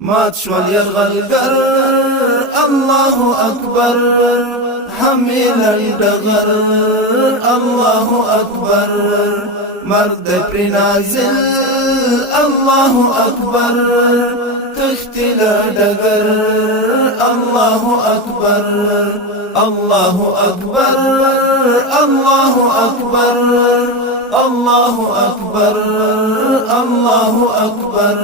مات شول یرغلګر الله اکبر حمیل ډغر الله اکبر مرد پر نازل الله اکبر تختل ډغر الله اکبر الله اکبر الله اکبر الله اکبر الله اکبر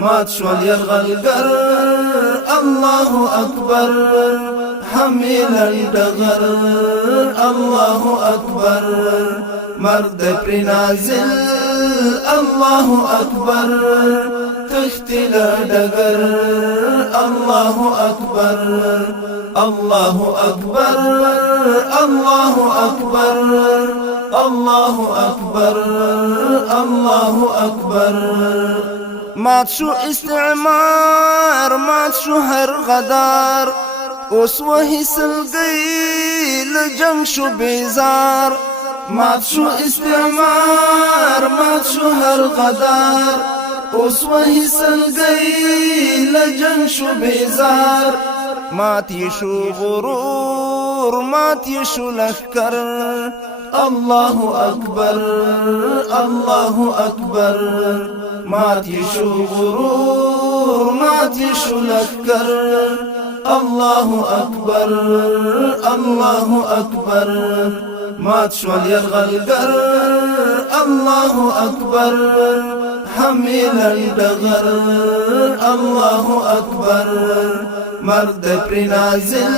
مات شول یرغلګر الله اکبر حمیل ډغر الله اکبر مرد پر نازل الله اکبر تختل ډغر الله اکبر الله اکبر الله اکبر الله اکبر الله اکبر مات شو استعمار مات شو هر غدار اوس وهي سلګي لجنگ شو بیزار مات شو استعمار مات شو هر غدار اوس وهي سلګي لجنگ شو بیزار مات شو غرور مات شو لشکر الله اکبر الله اکبر مات شو غرور مات شو لشکر الله اکبر الله اکبر مات شول یرغلګر الله اکبر حمیل ډغر الله اکبر مرد پر نازل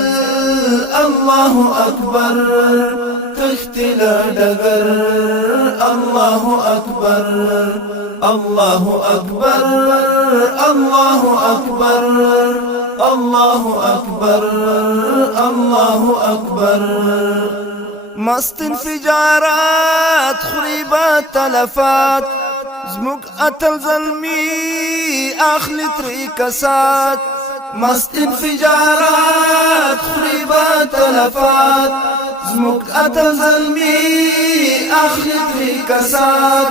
الله اکبر تختل ډغر الله اکبر الله اکبر الله اکبر الله اکبر الله اکبر مست انفجارات خریبات تلفات زموږ اتل زلمی اخلی تری کسات مست انفجارات خریبات تلفات زموږ اتل زلمی اخلی تری کسات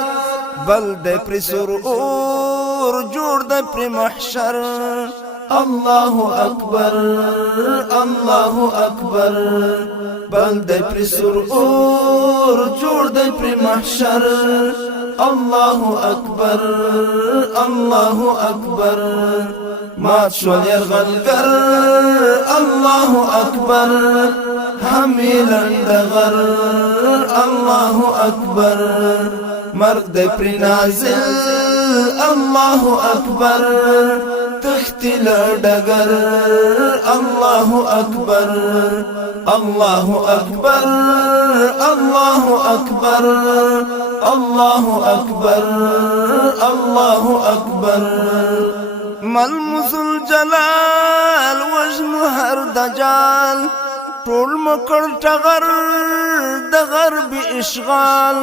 بل د پر سرور جوړ د پر محشر الله اکبر الله اکبر بل د پر سرور جوړ د پر محشر الله اکبر الله اکبر مات شول یرغلګر الله اکبر حمیل ډغر الله اکبر مرد پر نازل الله اکبر تختل ډغر الله اکبر الله اکبر الله اکبر الله اکبر الله اکبر ملمز الجلال وجم هر دجال ټول مکړ ټغر د غرب اشغال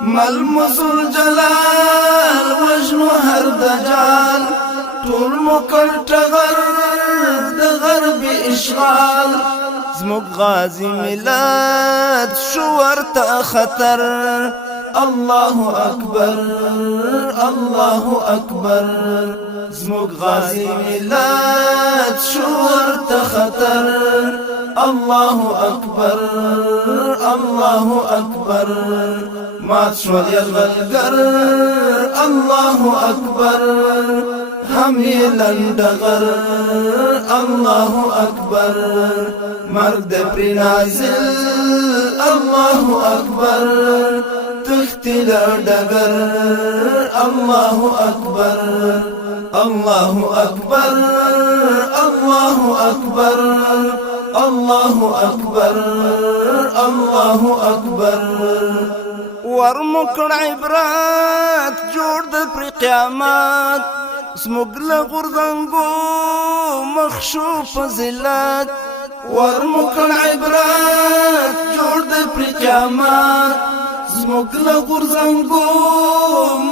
ملمز الجلال وجم هر دجال ټول مکړ ټغر د غرب اشغال زموږ غازی ملت شو ورته خطر الله اکبر الله اکبر زموږ غازی ملت شو ورته خطر الله اکبر الله اکبر مات شول یرغلګر الله اکبر حمیل ډغر الله اکبر مرد پر نازل الله اکبر تختل ډغر الله اکبر الله اکبر الله اکبر الله اکبر الله اکبر ورمکړ عبرت جوړ د پر قیامت زموږ له غورځنګو مخشو فضیلت ورمکړ عبرت جوړ د پر قیامت زموږ له غورځنګو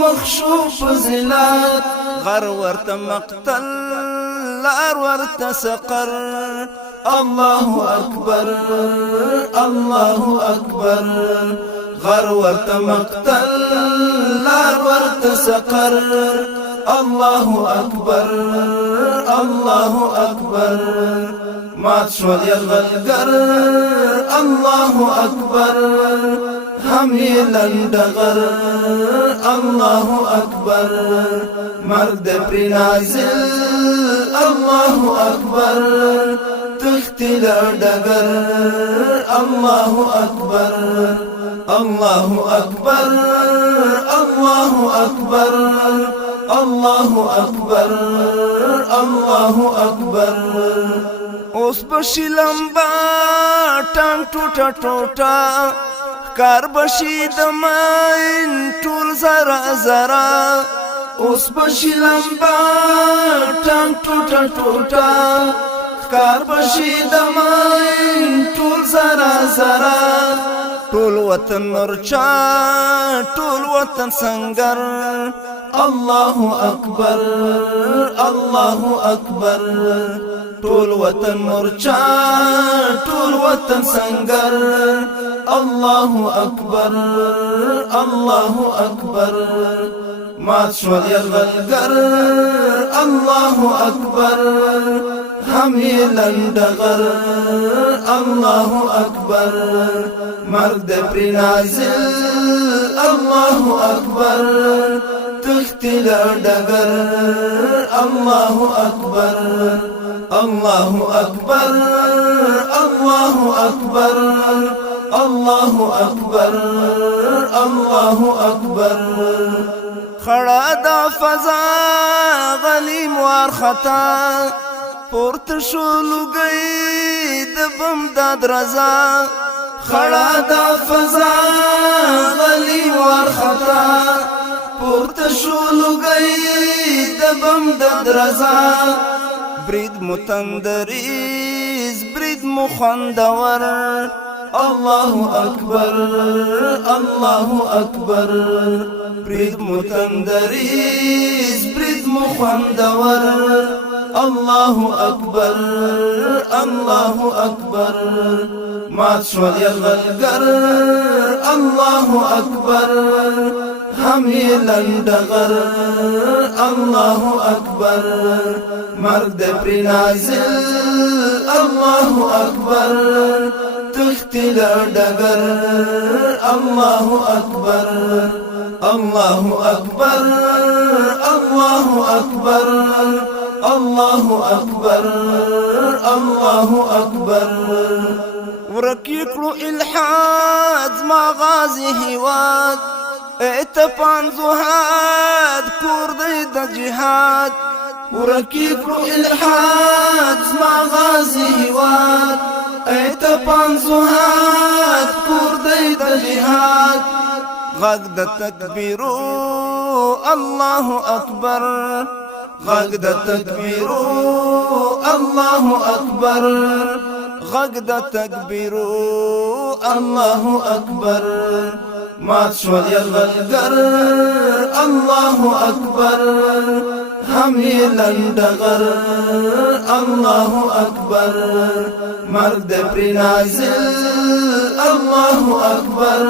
مخشو فضیلت غر ورته مقتل لار ورته سقر الله اکبر الله اکبر غر ورته مقتل لار ورته سقر الله اکبر الله أكبر مات شول یرغلګر الله أكبر هم لندغر الله أكبر مرد پری نازل الله أكبر تختل ډګر الله أكبر الله أكبر الله أكبر الله أكبر الله أكبر اوس بشي لمبا ټنګ ټوټه ټوټه کار بشي د ماین ټول زرا زرا اوس بشي لمبا ټنګ ټوټه ټوټه کار بشي د ماین ټول زرا زرا ټول وطن مرچا ټول وطن سنگر الله أكبر الله أكبر ټول وطن مرچا ټول وطن سنگر الله أكبر الله أكبر مات شول یرغلګر الله أكبر هم لندغر الله أكبر مرد پری نازل الله أكبر تختل ډګر الله أكبر الله أكبر الله أكبر الله أكبر الله أكبر خړه د فضا غلیم وارخطا پورت شولګي د بم د درزا خړه د فضا غلیم وارخطا پورت شولګي د بم د درزا برید متندریز برید مخندور الله أكبر الله أكبر برید متندریز برید مخندور الله أكبر الله أكبر مات شول یرغلګر الله أكبر هم لندغر الله أكبر مرد پری نازل الله أكبر تختل ډګر الله أكبر الله أكبر الله أكبر الله أكبر الله أكبر ورکیکلو الحاد ما غازی هیواد اتپان زهاد کور دی د جهاد ورکیکلو الحاد ما غازی هیواد اتپان زهاد کور دی د جهاد غږ د تکبیرو الله أكبر غږ د تکبیرو الله أكبر غږ د تکبیرو الله أكبر مات شول یرغلګر الله أكبر هم لندغر الله أكبر مرد پری نازل الله أكبر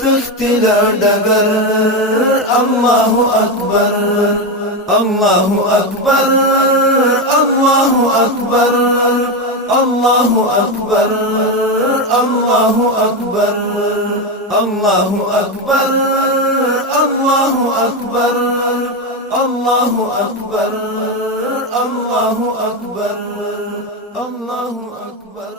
تختل ډګر الله أكبر الله أكبر الله أكبر الله أكبر الله أكبر الله أكبر الله أكبر الله أكبر الله أكبر الله أكبر